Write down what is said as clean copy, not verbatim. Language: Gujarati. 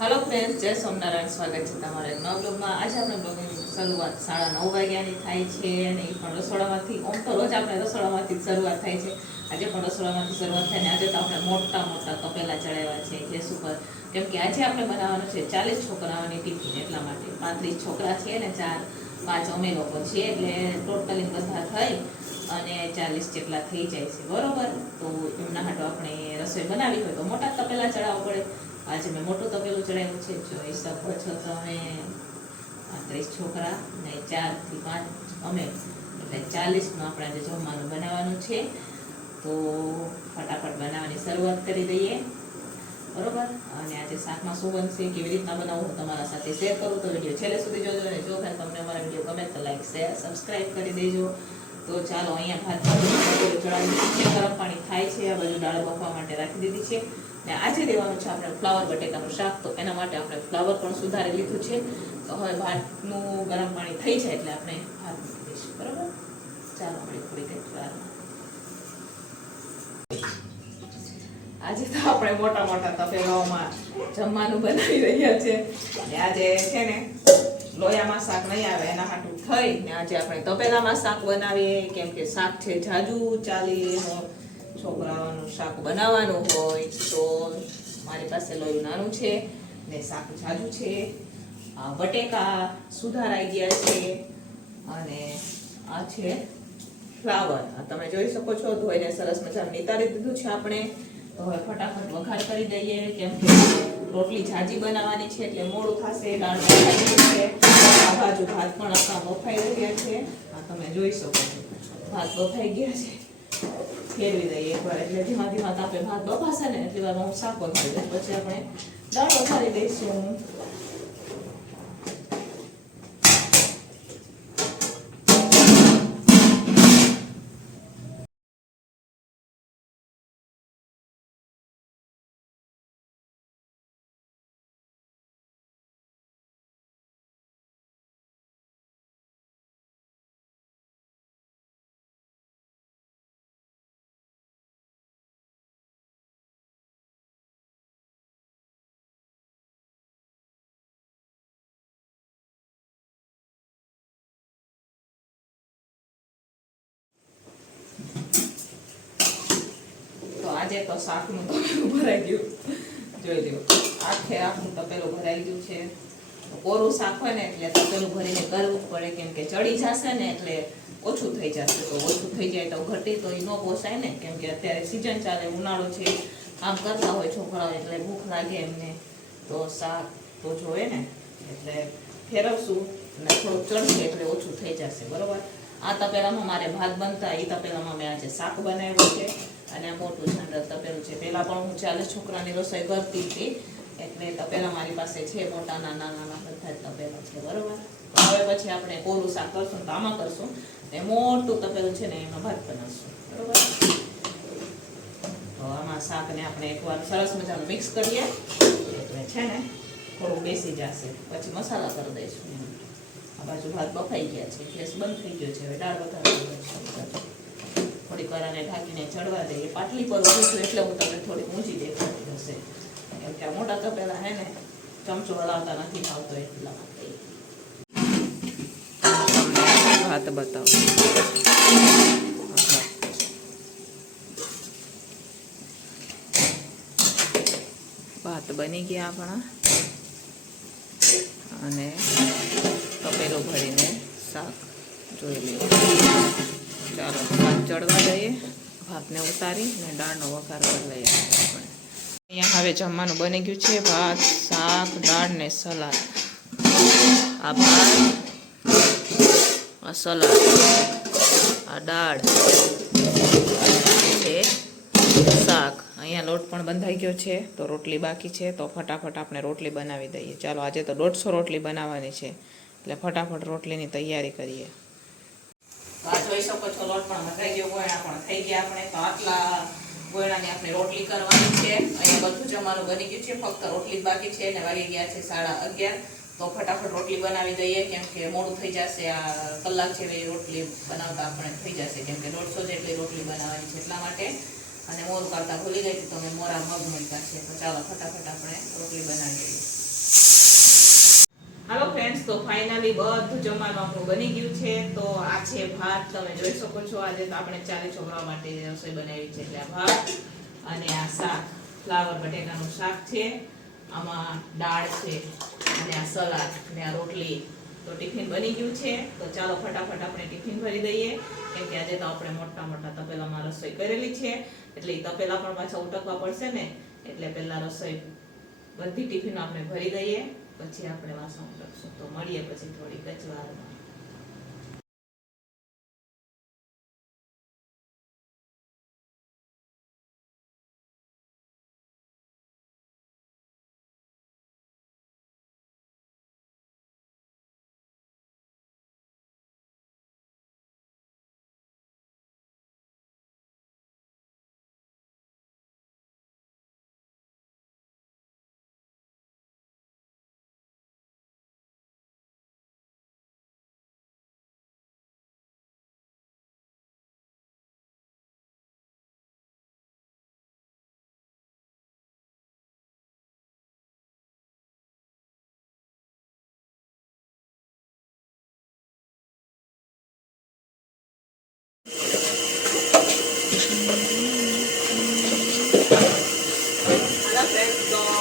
हेलो फ्रेंड्स, जय सोमनारायण। स्वागत है તમારે નવા બ્લોગમાં। આજે આપણે બ્લોગની શરૂઆત 9:30 વાગ્યાની થાય છે અને એ પણ રસોડામાંથી ઓમ તો રોજ આપણે રસોડામાંથી શરૂઆત થાય છે, આજે પણ રસોડામાંથી શરૂઆત થાય ને આજે તો આપણે મોટા મોટા તપેલા ચડાવ્યા છે ગેસ ઉપર, કેમ કે આજે આપણે બનાવવાનું છે 40 છોકરાઓની ટિફિન। એટલા માટે 35 છોકરા છે ને 4-5 અમે લોકો છીએ, એટલે ટોટલી બધા થઈ અને 40 જેટલા થઈ જાય છે, બરોબર। તો એમના હાટો આપણે રસોઈ બનાવી હોય તો મોટા તપેલા ચડાવવા પડે। આજે મેં મોટું તપેલું ચડાવ્યું છે, જોઈ શકો છો તમે। 35 છોકરા ને 4 થી 5 અમે, એટલે 40નું આપણે આજે જમવાનું બનાવવાનું છે। તો ફટાફટ બનાવવાની શરૂઆત કરી દઈએ, બરોબર। અને આજે શાકમાં શું બનશે, કેવી રીતના બનાવવું, તમારા સાથે શેર કરું તો વિડીયો છેલ્લે સુધી જોજો, અને જો તમને અમારા વિડીયો ગમે તો લાઈક શેર સબસ્ક્રાઈબ કરી દેજો। તો ચાલો, અહીંયા ભાત ચડાવી છે, ગરમ પાણી થાય છે, આ બાજુ દાળ બફવા માટે રાખી દીધી છે। ને આજે દેવાનું છે આપણે ફ્લાવર બટેકાનું શાક, તો એના માટે આપણે ફ્લાવર પણ સુધારી લીધું છે। તો હવે ભાતનું ગરમ પાણી થઈ જાય એટલે આપણે ભાત મૂકી દઈશું, બરાબર। ચાલો, આપણે થોડી કંઈક વારમાં આજે તો આપણે મોટા મોટા તપેલાઓમાં જમવાનું બનાવી રહ્યા છે, અને આજે છે ને લોયામાં શાક નહીં આવે એના હાટું થઈ ને આજે આપણે તપેલામાં શાક બનાવીએ, કેમ કે શાક છે જાજુ 40 છોકરાઓનું શાક બનાવવાનું હોય તો મારી પાસે લોયું નાનું છે ને શાક જાજુ છે। બટેકા સુધારાઈ ગયા છે અને આ છે ફ્લાવર, તમે જોઈ શકો છો, ધોઈને સરસ મજાનું નિતારી દીધું છે આપણે। તો હવે ફટાફટ વઘાર કરી દઈએ, કેમ કે રોટલી જાજી બનાવવાની છે એટલે મોડું થશે। દાળ બફાઈ છે, આ બાજુ ભાત પણ આપણા બફાઈ રહ્યા છે, આ તમે જોઈ શકો છો, ભાત બફાઈ ગયા છે। ફેરવી દઈએ એકવાર, એટલે ધીમા ધીમા તાપે ભાત બફાશે ને એટલી વાર હું શાક વઘારી દઈશ, પછી આપણે દાળ વઘારી દઈશું। આજે તો શાકનું તપેલું ભરાઈ ગયું, જોઈ લો, આખું તપેલું ભરાઈ ગયું છે। કોરું શાક હોય ને એટલે તપેલું ભરીને કરવું જ પડે, કેમ કે ચડી જશે ને એટલે ઓછું થઈ જશે, તો ઓછું થઈ જાય તો ઘટી તો એ ન પોસાય ને, કેમ કે અત્યારે સિઝન ચાલે, ઉનાળો છે, કામ કરતા હોય છોકરાઓ એટલે ભૂખ લાગે એમને, તો શાક તો જોવે ને, એટલે ફેરવશું અને થોડુંક ચડશે એટલે ઓછું થઈ જશે, બરોબર। આ તપેલામાં મારે ભાત બનતા, એ તપેલામાં મેં આજે શાક બનાવ્યું છે, અને મોટું જનરલ તપેલું છે। પહેલા પણ હું 40 છોકરાની રસોઈ કરતી હતી, એટલે તપેલા મારી પાસે છે, મોટા નાના નાના બધા તપેલા છે, બરોબર। હવે પછી આપણે કોરું શાક કરશું તો આમાં કરશું, ને મોટું તપેલું છે ને એમાં ભાત બનાવશું, બરોબર। તો આમાં શાકને આપણે એકવાર સરસ મજાનું મિક્સ કરીએ એટલે છે ને થોડું બેસી જશે, પછી મસાલા કરી દઈશું। આ બાજુ ભાત બફાઈ ગયા છે, ગેસ બંધ થઈ ગયો છે, હવે દાળ વધારી દઈશું। થોડીક વાર આને ઢાંકીને ચડવા દઈએ, પાટલી પર ઊભું છું એટલે હું તમને થોડીક ઊંચી દેખાતી હશે, કેમ કે આ મોટા તપેલા હે ને ચમચો હલાવતા નથી આવતો એટલા માટે। ભાત બતાવો, ભાત બની ગયા આપણા, અને તપેલો ભરીને શાક જોઈ લઈએ। ચાલો, ભાત ચડવા દઈએ, ભાતને ઉતારી ને દાળનો વઘાર કરી લઈએ આપણે। અહીંયા હવે જમવાનું બની ગયું છે, ભાત, શાક, દાળ ને સલાડ। આ ભાત, આ સલાડ, આ દાળ છે શાક। અહીંયા લોટ પણ બંધાઈ ગયો છે, તો રોટલી બાકી છે, તો ફટાફટ આપણે રોટલી બનાવી દઈએ। ચાલો, આજે તો 150 રોટલી બનાવવાની છે, એટલે ફટાફટ રોટલીની તૈયારી કરીએ। આ જોઈ શકો છો, લોટ પણ બંધાઈ ગયો, ગોયણા પણ થઈ ગયા આપણે, તો આટલા ગોયણાની આપણે રોટલી કરવાની છે। અહીંયા બધું જમવાનું બની ગયું છે, ફક્ત રોટલી બાકી છે, ને વાગી ગયા છે 11:30। તો ફટાફટ રોટલી બનાવી દઈએ, કેમ કે મોડું થઈ જશે, આ કલાક જેવી રોટલી બનાવતા આપણે થઈ જશે, કેમ કે 150 જેટલી રોટલી બનાવવાની છે એટલા માટે। અને મોરું કરતા ભૂલી ગઈ તો મેં મોરા મગ મૂક્યા છે, તો ચાલો ફટાફટ આપણે રોટલી બનાવી દઈએ। હાલો ફ્રેન્ડ્સ, તો ફાઇનલી બધું જમવાનું આપણું બની ગયું છે. તો આ છે ભાત, તમે જોઈ શકો છો. આજે તો આપણે 4 છોકરાઓ માટે રસોઈ બનાવી છે. એટલે આ ભાત અને આ શાક, ફ્લાવર બટેકાનું શાક છે, આમાં દાળ છે અને આ સલાડ અને આ રોટલી. તો ટિફિન બની ગયું છે. તો ચાલો ફટાફટ આપણે ટિફિન ભરી દઈએ, કેમ કે આજે તો આપણે મોટા મોટા તપેલામાં રસોઈ કરેલી છે. એટલે એ તપેલા પણ પાછા ઉટકવા પડશે ને, એટલે પહેલા રસોઈ બધી ટિફિન આપણે ભરી દઈએ, પછી આપણે વાસણ ઉટકશું. તો મળીએ પછી થોડીક જ વારમાં. હાલો ફ્રેન્ડ્સ, તો